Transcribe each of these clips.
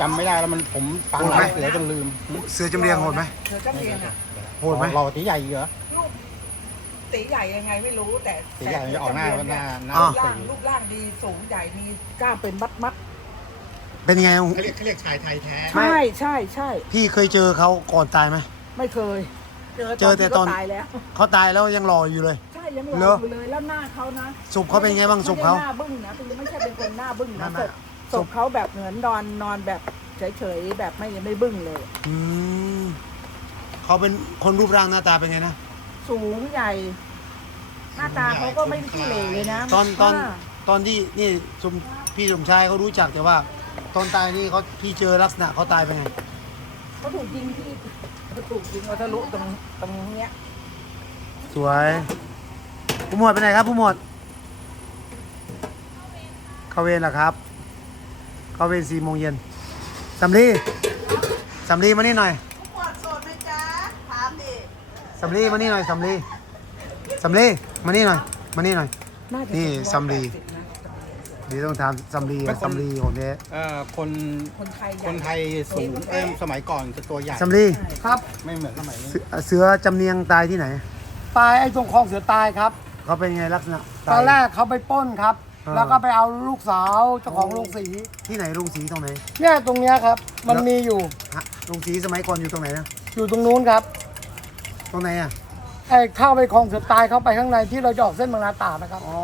จำไม่ได้แล้วมันผมฟังหลายเสือจนลืมเสือจำเรียงโหดไหมเธอก็เรียนอะโหดไหมเราตีใหญ่เหรอลูกตีใหญ่ยังไงไม่รู้แต่ตีใหญ่มันจะออกหน้าหน้าหน้ารูปสีร่างรูปร่างดีสูงใหญ่มีกล้ามเป็นมัดมัดเป็นไงเขาเรียกเขาเรียกชายไทยแท้ใช่ใช่ใช่พี่เคยเจอเขาก่อนตายไหมไม่เคย เจอแต่ตอนที่ขาตายแล้วเขาตายแล้วยังรออยู่เลยใช่ยังเหรรอออยู่เลยแล้วหน้าเขานะศพเขาเป็นไงบ้างศพเขาไม่ได้หน้าบึ้งนะคือไม่ใช่เป็นคนหน้าบึ้งนั่นะน ศน่ะพศพเขาแบบเหมือนนอนนอนแบบเฉยๆแบบไม่ไม่บึ้งเลย อืมเขาเป็นคนรูปร่างหน้าตาเป็นไงนะ สูงใหญ่ หน้าตาเขาก็ไม่ขี้เหร่เลยนะตอนตอนาตอนที่นี่สมพี่สมชายเขารู้จักแต่ว่า ตอนตายนี่เขาพี่เจอลักษณะเขาตายเป็นไงเขาถูกยิงที่ถูกยิงเอาทะลุตรงตรงเนี้ย สวยผู้หมวดไปไหนครับผู้หมวดเข้าเวรเหรอครับ เข้าเวรสี่โมงเย็นสำลีสำลีมานี่หน่อยปวดโสดไหมจ๊ะถามดิสำลีมานี่หน่อยสำลีสำลีมานี่หน่อยมานี่หน่อยน่าจะนี่ถึงสำลี180นะเดี๋ยวต้องถามสำลีอะสำลีของเนี้เอ่อคนคนไทยใหญ่คนไทยสูงเอ้ยสมัยก่อนจะตัวใหญ่สำลีครับไม่เหมือนสมัยนี้เสือเสือจำเนียงตายที่ไหน ตายไอ้ตรงคลองเสือตายครับ เขาเป็นไงลักษณะาย ตอนแรกเขาไปปล้นครับ อ่า แล้วก็ไปเอาลูกสาวเจ้าของโรงสีที่ไหนโรงสีตรงไหนเนี่ยตรงเนี้ยครับ มันแล้วมีอยู่ฮะโรงสีสมัยก่อนอยู่ตรงไหนนะอยู่ตรงนู้นครับตรงไหนอะไอ้เข้าไปคลองเสือตายเข้าไปข้างในที่เราจะออกเส้นบางนาตราดนะครับ อ๋อ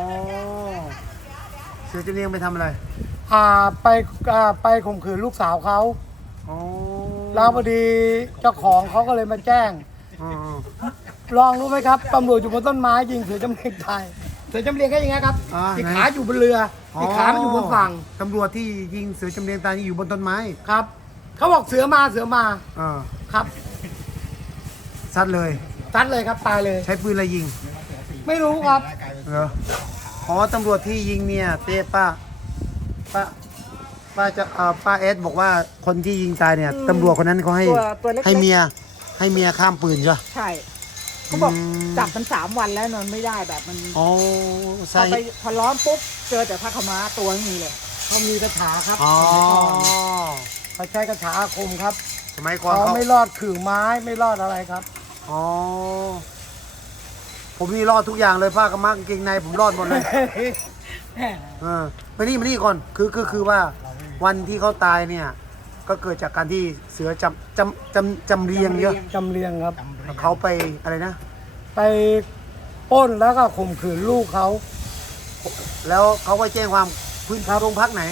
เสือจำเนียงไปทำอะไรอ่าไปอ่าไปข่มขืนลูกสาวเขาอ๋อแล้วพอดีเจ้าของเขาก็เลยมาแจ้ง อ๋อลองรู้ไหมครับตำรวจอยู่บนต้นไม้ยิงเสือจำเรียงตาย เสือจำเรียงแค่ยังไงครับอ่าอีกไหนขาอยู่บนเรืออีกขามันอยู่บนฝั่งตำรวจที่ยิงเสือจำเนียงตายนี่อยู่บนต้นไม้ครับเขาบอกเสือมาเสือมาอ่าครับซัดเลยตัดเลยครับตายเลย ใช้ปืนอะไรยิงไม่รู้ครับเหรออ๋อตำรวจที่ยิงเนี่ยเต้ป้าป้าป้าจะเอ่อป้าเอสบอกว่าคนที่ยิงตายเนี่ยตำรวจคนนั้นเขาให้ตัวตัวเล็กๆ ให้เมียให้เมียข้ามปืนใช่ปะใช่ เขาบอกอืมจับมันสามวันแล้วนอนไม่ได้แบบมันอ๋อพใช่อไปพอร้อนปุ๊บเจอแต่ผ้าขาวม้าตัวไม่มีเลย เขามีคาถาครับอ๋อเขาใช้คาถาอาคมครับสมัยก่อนเขาเขาไม่รอดขื่อไม้ไม่รอดอะไรครับ อ๋อผมนี่รอดทุกอย่างเลยผ้ากำมังกางเกงในผมรอดหมดเลยเออมานี่มานี่ก่อนคือคือคือว่าวันที่เขาตายเนี่ย ก็เกิดจากการที่เสือจำจำจำจำเรียงเยอะ จำเรียงครับ เขาไปอะไรนะ ไปปล้นแล้วก็ข่มขืนลูกเขาแล้วเขาไปแจ้งความพื้นโรงพักไหน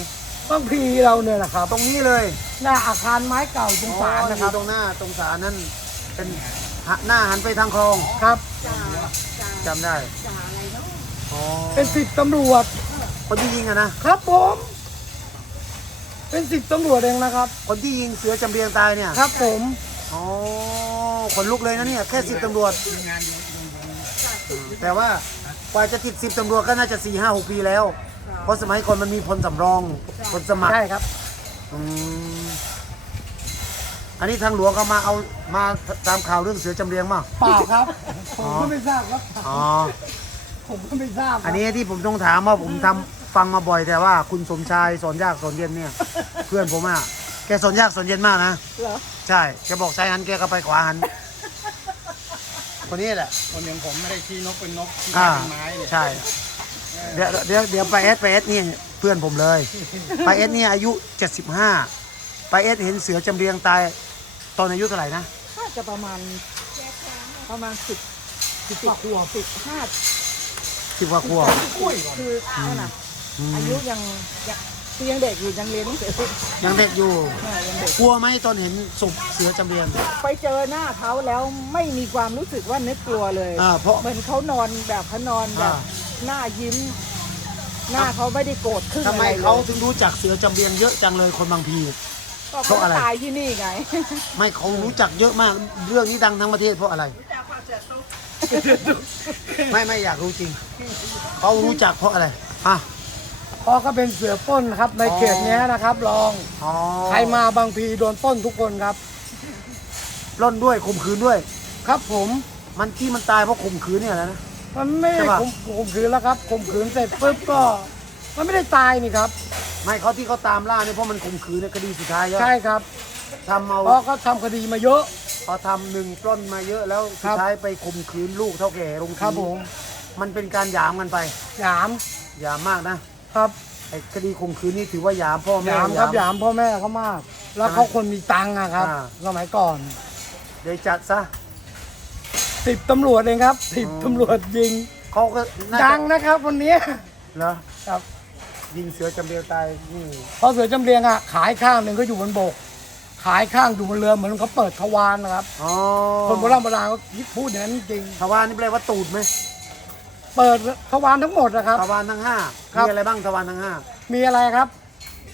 บางพีเราเนี่ยนะครับตรงนี้เลยหน้าอาคารไม้เก่าตรงศาลนะครับอ๋ออยู่ตรงหน้าตรงศาลนั่นเป็นหหน้าหันไปทางคลองครับจำได้อ๋อเป็นสิบตำรวจคนที่ยิงอะนะ ครับผม เป็นสิบตำรวจเองนะครับ คนที่ยิงเสือจำเรียงตายเนี่ย ครับผม อ๋อ ขนลุกเลยนะเนี่ยแค่สิบตำรวจแต่ว่ากว่าจะติดสิบตำรวจก็น่าจะสี่ห้าหกปีแล้ว เพราะสมัยก่อนมันมีพลสำรองพลสมัคร ใช่ครับ อืมอันนี้ทางหลวงเขามาเอามาตามข่าวเรื่องเสือจำเรียงมาเปล่าครับ ผมก็ไม่ทราบครับ อ๋อ ผมก็ไม่ทราบครับอันนี้ที่ผมต้องถามว่าผมทำฟังมาบ่อยแต่ว่าคุณสมชายสอนยากสอนเย็นเนี่ย เพื่อนผมอะ แกสอนยากสอนเย็นมากนะ เหรอ ใช่ แกบอกซ้ายหันแกก็ไปขวาหัน คนนี้แหละคนอย่างผมไม่ได้ชี้นกเป็นนกชี้อ่าไม้เป็นไม้เนี่ยใช่ เดี๋ยวเดี๋ยวเดี๋ยวไปเอสไปเอสนี่เพื่อนผมเลย ไปเอสเนี่ยอายุ 75 ไปเอสเห็นเสือจำเรียงตายตอนอายุเท่าไหร่นะ น่าจะประมาณประมาณสิบสิบขวบสิบห้าสิบกว่าขวบอุ้ยคือนั่นน่ะอายุยังยัง คือยังเด็กอยู่ยังเรียนหนังสือยังเด็กอยู่แม่ยังเด็ก กลัวไหมตอนเห็นศพเสือจำเรียงไปเจอหน้าเขาแล้วไม่มีความรู้สึกว่านึกกลัวเลย อ่าเพราะเหมือนเขานอนแบบเขานอนแบบอ่า หน้ายิ้ม หน้าเขาไม่ได้โกรธขึ้นทำอะไมไรเลยเขาถึงรู้จักเสือจำเรียงเยอะจังเลยคนบางพี ก็เพราะอะไร ตายที่นี่ไง ไม่เขารู้จักเยอะมาก เรื่องนี้ดังทั้งประเทศเพราะอะไร ไม่ไม่อยากรู้จริง เขารู้จักเพราะอะไรอะ เพราะก็เป็นเสือปล้นครับในเขตเนี้ยนะครับลองอ๋อใครมาบางพีโดนปล้นทุกคนครับ ปล้นด้วยข่มขืนด้วย ครับผมมันที่มันตายเพราะข่มขืนเนี่ยแหละนะ มันไม่ใช่ได้ปะ ข่มข่มขืนแล้วครับข่มขืนเสร็จปุ๊บก็ มันไม่ได้ตายนี่ครับอไม่เขาที่เขาตามล่าเนี่ยเพราะมันข่มขืนในคดีสุดท้ายแล้วใช่ครับทำเอาเพราะเขาทำคดีมาเยอะ พอทำหนึ่งปล้นมาเยอะแล้วครัสุดบ ท้ายไปข่มขืนลูกเท่าแก่ลงครับผมมันเป็นการหยามกันไป หยาม หยามมากนะ ครับไอ้คดีข่มขืนนี่ถือว่าหยามพ่อหแม่ ยามครับหยามพ่อแม่เขามาก แล้วเขาคนมีตังค์อะครับอ่า สมัยก่อนเดี๋ยวจัดซะ สิบตำรวจเองครับสิบตำรวจยิงเขาก็น่าดัจะงนะครับวันนี้เหรอครับยิงเสือจำเรียวตายนี่ เพราะเสือจำเรียงอะขายข้างหนึ่งก็อยู่บนบก ขายข้างอยู่บนเรือเหมือนเขาเปิดทวารนะครับ อ๋อคนโบราณโบราณเขาพูดอย่างนั้นจริงทวารนี่แปลว่าตูดไหม เปิดทวารทั้งหมดนะครับ ทวารทั้งห้าครับ มีอะไรบ้างทวารทั้งห้ามีอะไรครับ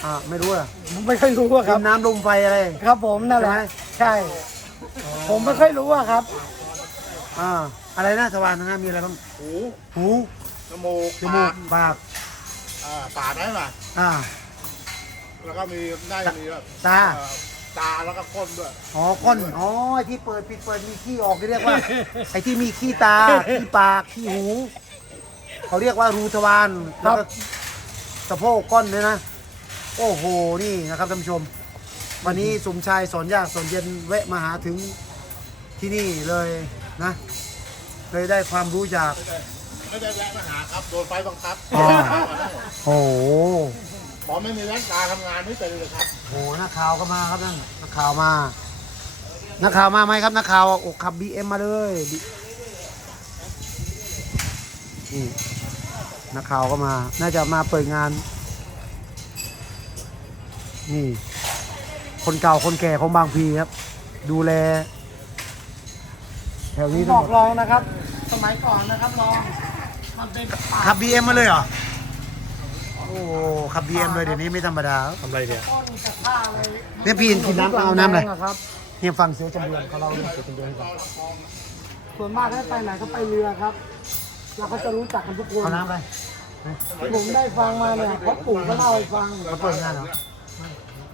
อ่าไม่รู้อะผมไม่ค่อยรู้อะคดิรับ นน้ำลมไฟอะไร ครับผมนั่นแหละใช่ไหม ใช่ ผมไม่ค่อยรู้อะครับ อ่าอะไรนะทวารทั้งห้ามีอะไรบ้างหูหูจมูกจมูกปากอ่าปากได้ป่ะอ่า แล้วก็มีได้มีแบบตา เอ่อตาแล้วก็ก้นด้วยอ๋อก้นอ๋อไอ้ที่เปิดปิดเปิดมีขี้ออกที่เรียกว่า ไอ้ที่มีขี้ตาขี้ปากขี้หู เขาเรียกว่ารูทวารแล้วก็สะโพกก้นเนี่ยนะ โอ้โหนี่นะครับท่านผู้ชม วันนี้สมชายสอนยากสอนเย็นแวะมาหาถึงที่นี่เลยนะ เลยได้ความรู้จาก ไม่ได้แวะมาหาครับ โดนไฟบังคับอ๋อ โอ้โหพอไม่มีแว่นตาทำงานไม่เป็นเลยครับโอ้โหนักข่าวก็มาครับนั่นนักข่าวมา นักข่าวมาไหมครับนักข่าวอกขับบีเอ็มมาเลย นี่นักข่าวก็มา น่าจะมาเปิดงาน นี่ คนเก่าคนแก่ของบางพลีครับ ดูแล แถวนี้บทั้งอหกมดลองนะครับ สมัยก่อนนะครับลองมันเป็นป่าขับบีเอ็มมาเลยเหรอ โอ้ขับบีเอ็มเลยเดี๋ยวนี้ไม่ธรรมดาทำไรเนี่ย ต้นกระท่าเลยเนี่ยพี่กินน้ำเอาน้ำเลยครับ เนี่ยฟังเสือจำเรือนเขาเล่าเรื่องเสือจำเรือนให้ฟังส่วนมากถ้าไปไหนก็ไปเรือครับ แล้วเขาจะรู้จักกันทุกคนเอาน้ำไปที่ผมได้ฟังมาเนี่ยเขาปู่ก็เล่าให้ฟังมาเปิดงานเหรอ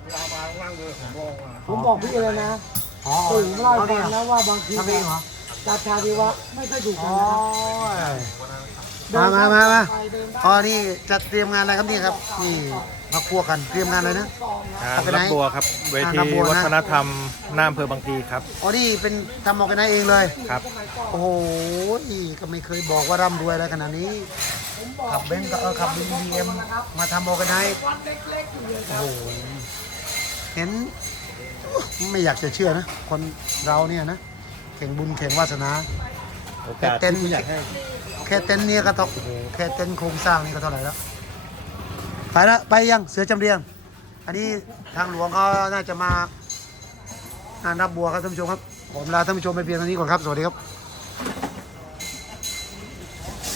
เวลามานั่งเรือผมมองมาผมบอกพี่เลยนะอ๋อปู่เล่าให้เนี่ฟัยงนะว่าบางทีทำเองเหรอราชาดีวะไม่ค่อยถูกกัอ๋นอนะครับมามามามาไปเดินได้อ๋อนี่จะเตรียมงานอะไรครับนี่ครับนี่ มาครัวกันเตรียมงานอะไรนะ งานไปไหนรับบัวครับ เวอ่าทีรับบัวนะ วัฒนธรรมหน้าอำเภอบางพลีครับอ๋อนี่เป็นทำออกกันได้เองเลย ครับ โอ้โหก็ไม่เคยบอกว่าร่ำรวยอะไรขนาดนี้ขับเบนซ์ก็เออขับบีเอ็มมาทำออกกันได้โอ้โหเห็นไม่อยากจะเชื่อนะ คนเราเนี่ยนะแข่งบุญแข่งวาสนา โอกาแค่สเต็นท์แค่เต็นท์เนี่ยก็ต้องโอ้โหแค่เต็นท์โครงสร้างนี่ก็เท่าไหร่แล้ว ไปแล้วไปยังเสือจำเรียง อันนี้ทางหลวงเขาน่าจะมางานรับบัวครับท่านผู้ชมครับ ผมลาท่านผู้ชมไปเพียงเท่านี้ก่อนครับ สวัสดีครับ